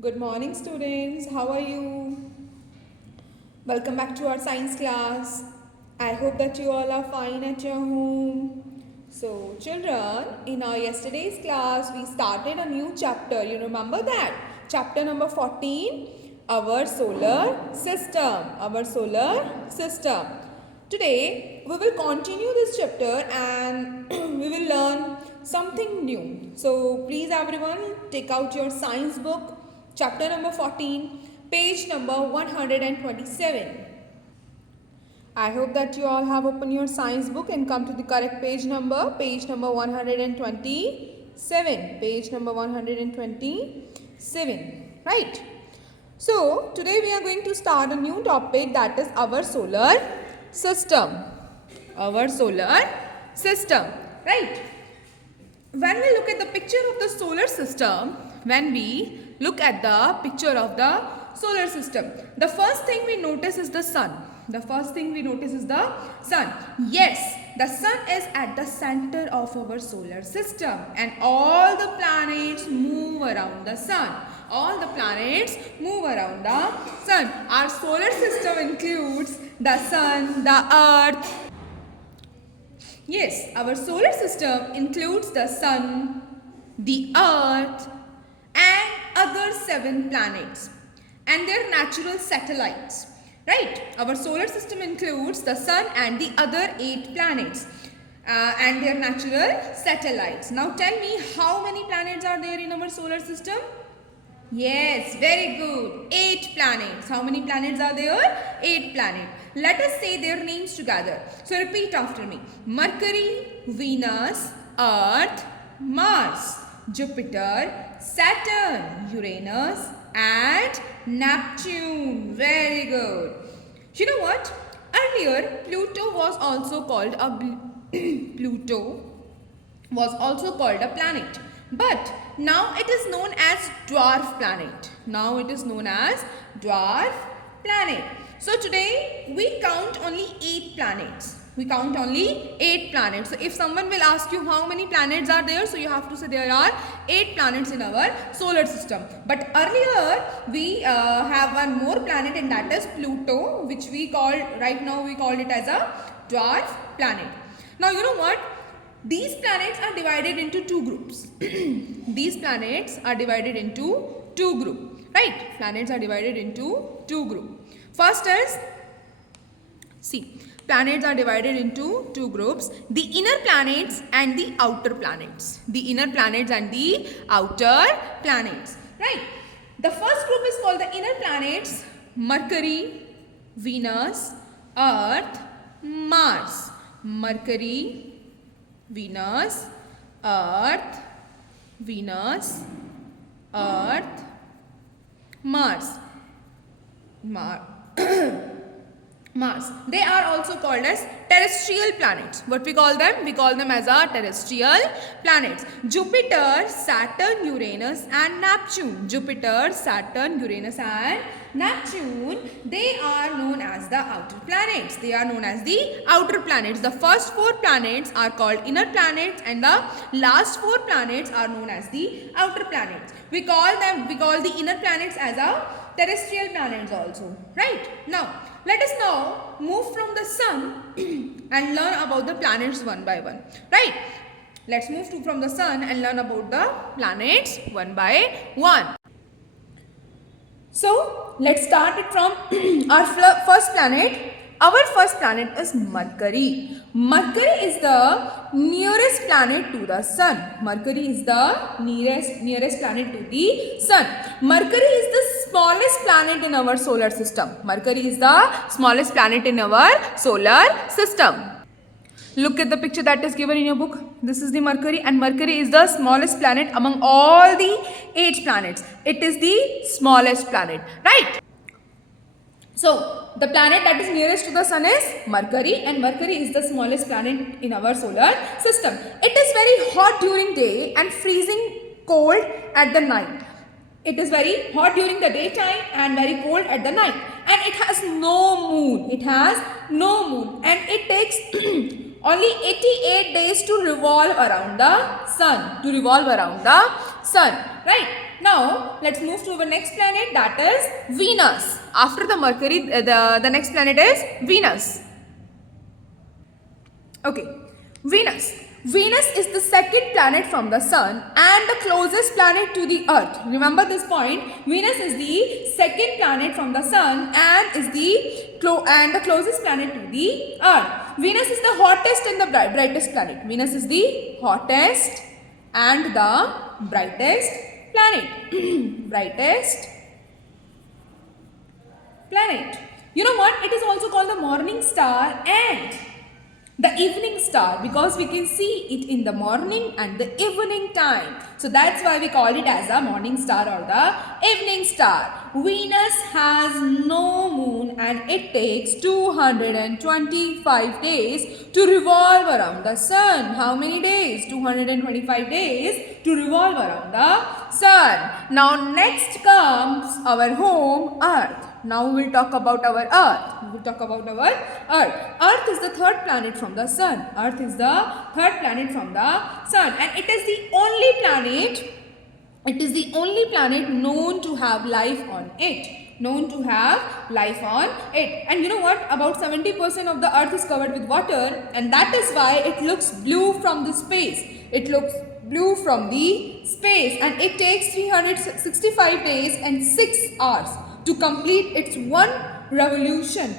Good morning, students. How are you? Welcome back to our science class. I hope that you all are fine at your home. So, children, in our yesterday's class, we started a new chapter. You remember that? Chapter number 14, our solar system. Our solar system. Today, we will continue this chapter and we will learn something new. So, please, everyone, take out your science book, chapter number 14, page number 127. I hope that you all have opened your science book and come to the correct page number 127. Page number 127. Right. So, today we are going to start a new topic, that is our solar system. Our solar system. Right. When we look at the picture of the solar system, the first thing we notice is the sun. Yes, the sun is at the center of our solar system and all the planets move around the sun. Our solar system includes the sun, the earth. Yes, our solar system includes the sun, the earth and other 7 planets and their natural satellites. Right? Our solar system includes the sun and the other 8 planets and their natural satellites. Now tell me, how many planets are there in our solar system? Yes, very good. 8 planets. How many planets are there? 8 planets. Let us say their names together. So repeat after me. Mercury, Venus, Earth, Mars, Jupiter, Saturn, Uranus and Neptune. Very good. You know what? Earlier, Pluto was also called a planet. But now it is known as dwarf planet. So today we count only 8 planets. So if someone will ask you how many planets are there, so you have to say there are 8 planets in our solar system. But earlier we have one more planet, and that is Pluto, which we call it as a dwarf planet. Now you know what? These planets are divided into 2 groups. Right? Planets are divided into 2 groups. First is, planets are divided into 2 groups. The inner planets and the outer planets. Right? The first group is called the inner planets. Mercury, Venus, Earth, Mars. Mercury, Venus, Earth, Mars. Mars. They are also called as terrestrial planets. What we call them? We call them as our terrestrial planets. Jupiter, Saturn, Uranus and Neptune. They are known as the outer planets. The first 4 planets are called inner planets and the last 4 planets are known as the outer planets. We call the inner planets as our terrestrial planets also. Right? Now, let us now move from the sun and learn about the planets one by one. Right? Let's move from the sun and learn about the planets one by one. So, let's start it from our first planet. Our first planet is Mercury. Mercury is the nearest planet to the sun. Mercury is the nearest planet to the sun. Mercury is the smallest planet in our solar system. Look at the picture that is given in your book. This is the Mercury, and Mercury is the smallest planet among all the 8 planets. It is the smallest planet, right? So, the planet that is nearest to the sun is Mercury, and Mercury is the smallest planet in our solar system. It is very hot during day and freezing cold at the night. It is very hot during the daytime and very cold at the night. And it has no moon. And it takes only 88 days to revolve around the sun. Right? Now let's move to our next planet, that is Venus. After the Mercury, the next planet is Venus. Okay, Venus. Venus is the second planet from the sun and the closest planet to the earth. Remember this point. Venus is the second planet from the sun and is the closest planet to the earth. Venus is the hottest and the brightest planet. Venus is the hottest and the brightest planet. Brightest planet. You know what? It is also called the morning star and the evening star because we can see it in the morning and the evening time. So that's why we call it as a morning star or the evening star. Venus has no moon and it takes 225 days to revolve around the sun. How many days? 225 days to revolve around the sun. Now next comes our home, Earth. Now we will talk about our Earth. We will talk about our Earth. Earth is the third planet from the sun. Earth is the third planet from the sun, and it is the only planet. It is the only planet known to have life on it. Known to have life on it. And you know what? About 70% of the Earth is covered with water, and that is why it looks blue from the space. It looks blue from the space, and it takes 365 days and 6 hours to complete its one revolution,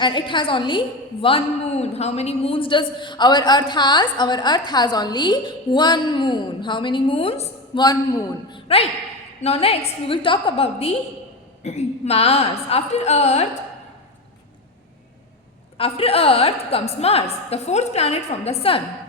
and it has only one moon. How many moons does our Earth has? Our Earth has only one moon. How many moons? One moon. Right. Now next we will talk about the Mars. After Earth comes Mars, the fourth planet from the sun.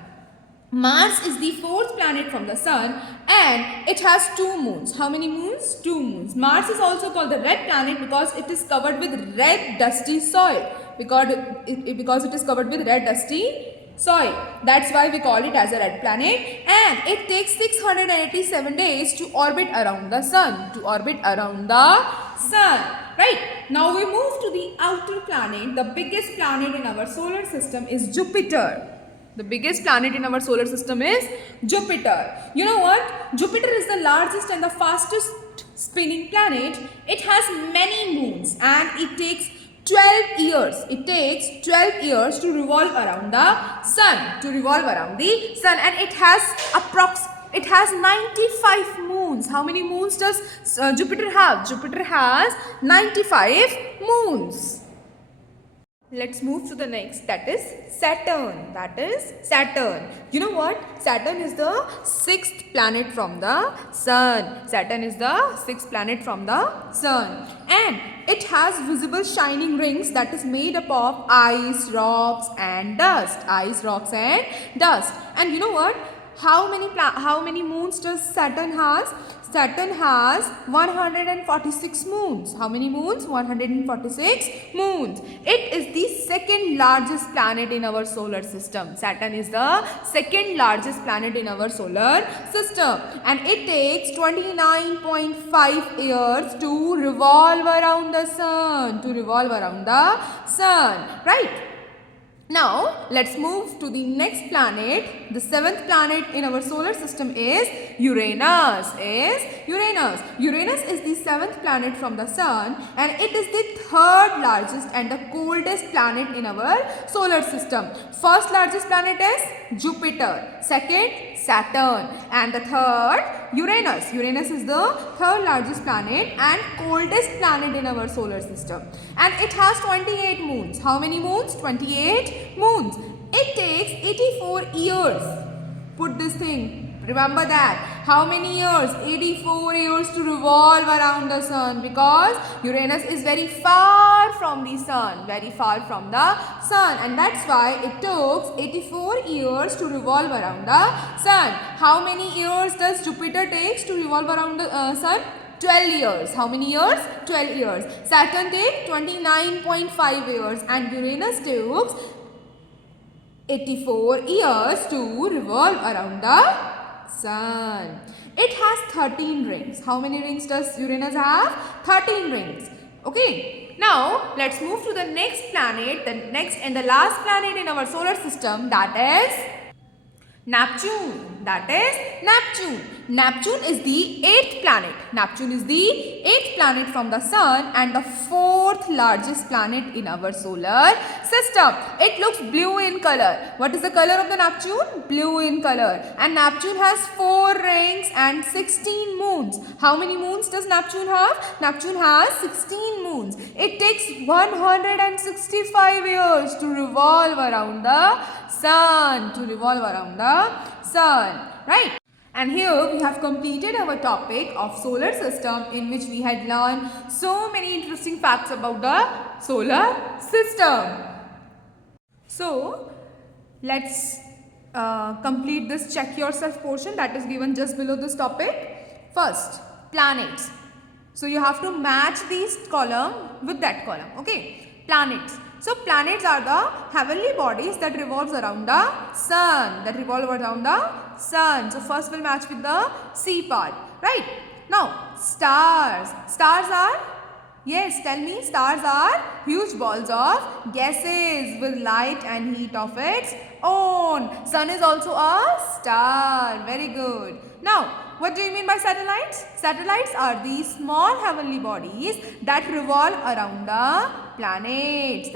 Mars is the fourth planet from the sun and it has 2 moons. How many moons? 2 moons. Mars is also called the red planet because it is covered with red dusty soil. Because it is covered with red dusty soil. That's why we call it as a red planet, and it takes 687 days to orbit around the sun. Right. Now we move to the outer planet. The biggest planet in our solar system is Jupiter. The biggest planet in our solar system is Jupiter. You know what? Jupiter is the largest and the fastest spinning planet. It has many moons and it takes 12 years. It takes 12 years to revolve around the sun. And it has 95 moons. How many moons does Jupiter have? Jupiter has 95 moons. Let's move to the next, that is Saturn. You know what? Saturn is the 6th planet from the sun. And it has visible shining rings that is made up of ice, rocks and dust. And you know what? How many moons does Saturn has? Saturn has 146 moons. How many moons? 146 moons. It is the second largest planet in our solar system. Saturn is the second largest planet in our solar system. And it takes 29.5 years to revolve around the sun. Right? Now, let's move to the next planet. The 7th planet in our solar system is Uranus. Uranus is the 7th planet from the sun and it is the 3rd largest and the coldest planet in our solar system. First largest planet is Jupiter. Second, Saturn. And the third, Uranus. Uranus is the 3rd largest planet and coldest planet in our solar system. And it has 28 moons. How many moons? 28 moons. It takes 84 years. Put this thing. Remember that. How many years? 84 years to revolve around the sun because Uranus is very far from the sun. And that's why it took 84 years to revolve around the sun. How many years does Jupiter takes to revolve around the sun? 12 years. How many years? 12 years. Saturn takes 29.5 years and Uranus takes 84 years to revolve around the sun. It has 13 rings. How many rings does Uranus have? 13 rings. Okay. Now, let's move to the next planet, the next and the last planet in our solar system, that is Neptune. That is Neptune. Neptune is the 8th planet. Neptune is the 8th planet from the Sun and the 4th largest planet in our solar system. It looks blue in color. What is the color of the Neptune? Blue in color. And Neptune has 4 rings and 16 moons. How many moons does Neptune have? Neptune has 16 moons. It takes 165 years to revolve around the Sun. Right? And here we have completed our topic of solar system, in which we had learned so many interesting facts about the solar system. So let's complete this check yourself portion that is given just below this topic. First, planets. So you have to match this column with that column. Okay, planets. So planets are the heavenly bodies that revolves around the Sun. So first we'll match with the C part. Right. Now stars. Stars are, yes, tell me. Stars are huge balls of gases with light and heat of its own. Sun is also a star. Very good. Now, what do you mean by satellites? Satellites are these small heavenly bodies that revolve around the planets.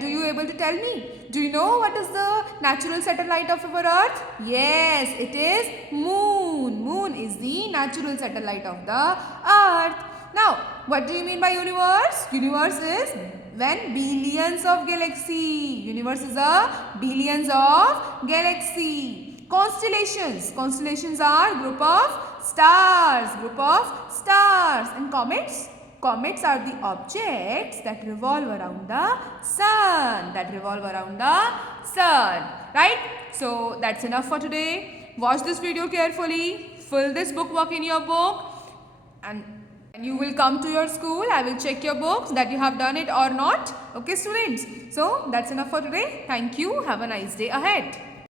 Do you able to tell me? Do you know what is the natural satellite of our Earth? Yes, it is Moon. Moon is the natural satellite of the Earth. Now, what do you mean by universe? Universe is when billions of galaxy. Universe is a billions of galaxy. Constellations. Constellations are group of stars. And comets. Comets are the objects that revolve around the Sun. Right? So that's enough for today. Watch this video carefully. Fill this bookwork in your book. And you will come to your school. I will check your books that you have done it or not. Okay, students. So that's enough for today. Thank you. Have a nice day ahead.